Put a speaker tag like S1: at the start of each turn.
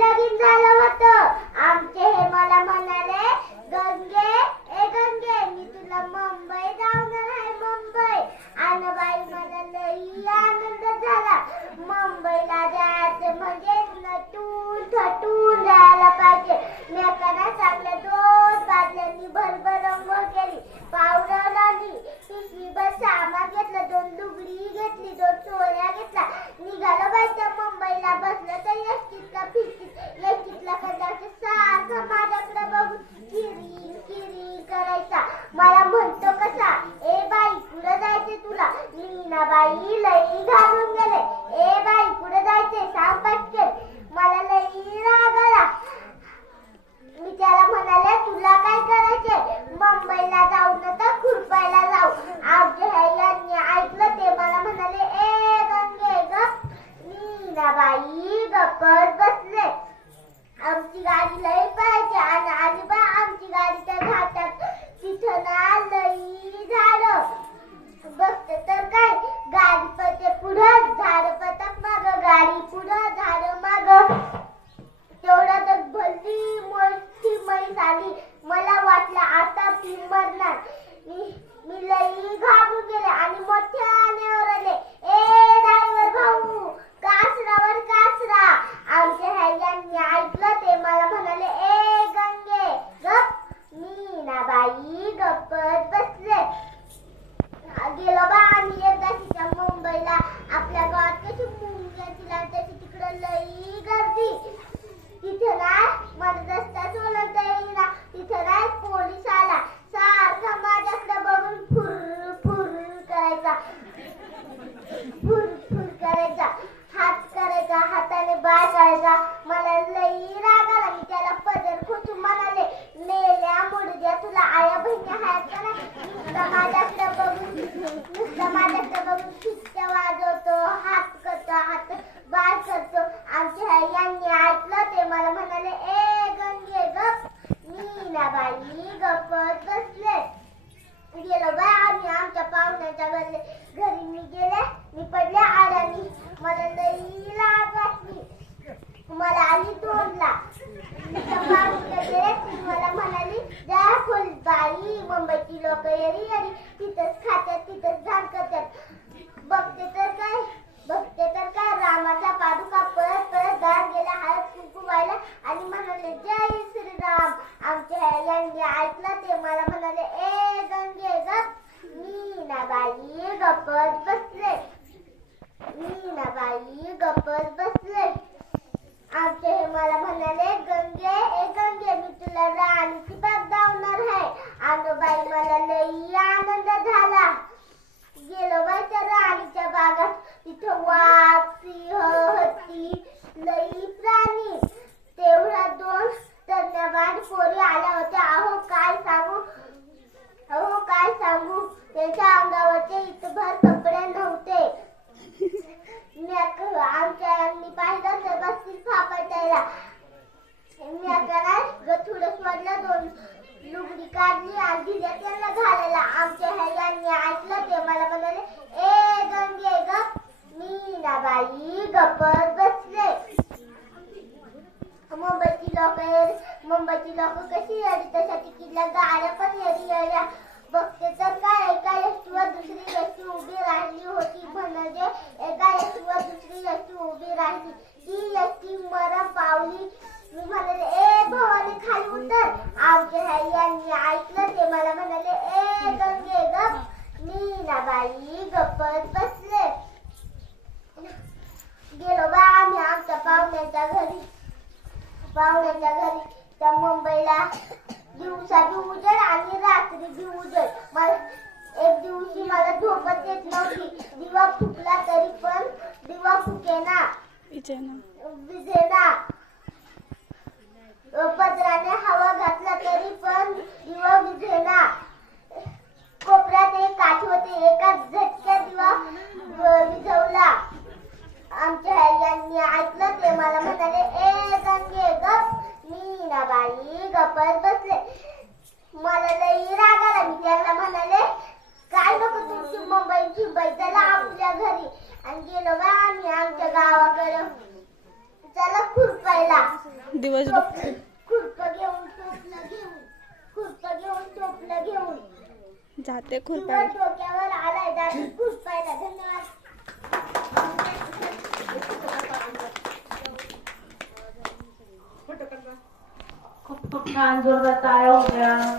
S1: लगीन झालं होतं. आमचे हे मला म्हणाले गंगे ए गंगे मी तुला मुंबई जाणार आहे मुंबई. आणि बाई मला लई आनंद झाला. मुंबईला जायचं म्हणजे नटून थटून जायला पाहिजे. मी एखादा चांगल्या दोन बादल्यांनी भरभर अंघोळ केली पावडर लावली. पिशवीभर सामान घेतलं दोन लुगडी घेतली दोन चोऱ्या घेतला निघालो बाईच्या मुंबईला बसलं तर मीना बाई लई घालून गेले ए बाई कुठं जायचे सांग पटकन मला लई राग आला मी त्याला म्हणाले तुला काय करायचे मुंबईला जाऊ न तर खुरपायला जाऊ आमच्या ह्यांनी ऐकलं ते मला म्हणाले ए गंगे गप मीनाबाई गप्पच बसले आमची गाडी लई पाहिजे आणि आली बा आमची गाडी त्या घाटात तिथं ना लई झालं बघते तर काय गाडी पते पुढं झाड पतक माग गाडी पुढं झाड माग तेवढ्यातच भली मोठी म्हैस आली मला वाटलं आता मरणार. मी मी लई घाबरून गेले आणि मोठ्याने ओरडले ए ड्रायव्हर भाऊ कासरावर कासरा आमच्या ह्यायांनी ऐकलं ते मला म्हणाले ए गंगे गप मी ना बाई गप्पत बसले गेलो बा आम्ही एकदा तिच्या मुंबईला आपल्या गावात कशी मुंग्याची लाईन तशी तिकडं लई गर्दी तिथे ना मला रस्ता सोडता येईना तिथे ना एक पोलीस आला सारखा माझ्याकडे बघून फुर फुर करायचा फुर फुर करायचा हात करायचा हाताने बाय करायचा मला लई राग आला मी त्याला पदर खोचून म्हणाले मेल्या मुडद्या तुला आया बहिणी आहेत का नाही नुसता माझ्याकडे बघून नुसता माझ्याकडे बघून शिट्ट्या वाजवतो हात करतो हात बाय करतो आमच्या यांनी ऐकलं ते मला म्हणाले ए गंगे गप मीना बाई गप्पत बसले. गेलो बाय आम्ही आमच्या पाहुण्याच्या घरी. घरी मी गेले मी पडले आडानी. मला लई लाज वाटली. मला आली तोंडला. मला म्हणाली जा फुल बाई मुंबईची लोक येरी येरी. तिथंच खात्यात तिथंच झाड करतात बघते तर काय बघते तर काय रामाचा पादुका परत परत दार गेला हळद कुंकू व्हायला आणि म्हणाले जय श्रीराम आमच्या यांनी ऐकलं ते मला म्हणाले ए गंगे गप मीना बाई गपत बसले. मी ना बाई गपत बसले. आमचे हे मला म्हणाले गंगे ए गंगे मी तुला राणीची बाग दावणार आहे. आणि बाई मला लई आनंद झाला. गेलो बाई तर केला मी दोन लुगडी काढली आणि दिल्या त्यांना घालायला. आमच्या ह्यायांनी ऐकलं ते मला म्हणाले ए गंगे मी ना बाई गप्पत बसले. मुंबईची लोक मुंबईची लोक कशी येडी तशा तिकीटला गाड्या पण येडी येड्या बघते तर काय एका एसटीवर दुसरी एसटी उभी राहिली होती म्हणजे एका एसटीवर दुसरी एसटी उभी राहिली ती एसटी मरण पावली मी म्हणाले ए भवानी खाली उतर आमच्या ह्यांनी ऐकलं ते मला म्हणाले ए गंगे गप मी ना बाई गप्पत बसले गेलो बा आम्ही आमच्या पाहुण्याच्या घरी. पाहुण्याच्या घरी त्या मुंबईला दिवसा बी उजड आणि रात्री बी उजड मला एक दिवशी मला झोपच येत नव्हती. दिवा फुकला तरी पण दिवा फुकेना विजेना पत्राने हवा घातला तरी पण दिवा विझेना कोपऱ्यात एक काठी होते एका झटक्यात दिवा अ, विझवला आमच्या ह्यांनी ऐकलं ते मला म्हणाले ए गंगे गप मी ना बाई गप्पत बसले मला लई राग आला. मी त्यांना म्हणाले काय नको तुमची मुंबईची बैठला आपल्या घरी. आणि गेलो बा आम्ही आमच्या गावाकडे. चला खुरपायला.
S2: दिवस
S1: खुरप घेऊन टोपलं घेऊन खुरप घेऊन टोपलं घेऊन.
S2: जाते खुरपाय
S1: डोक्यावर आलाय जाते खुरपायला धन्यवाद
S3: खूप खूप छान जोरदार टाळ्या होत्या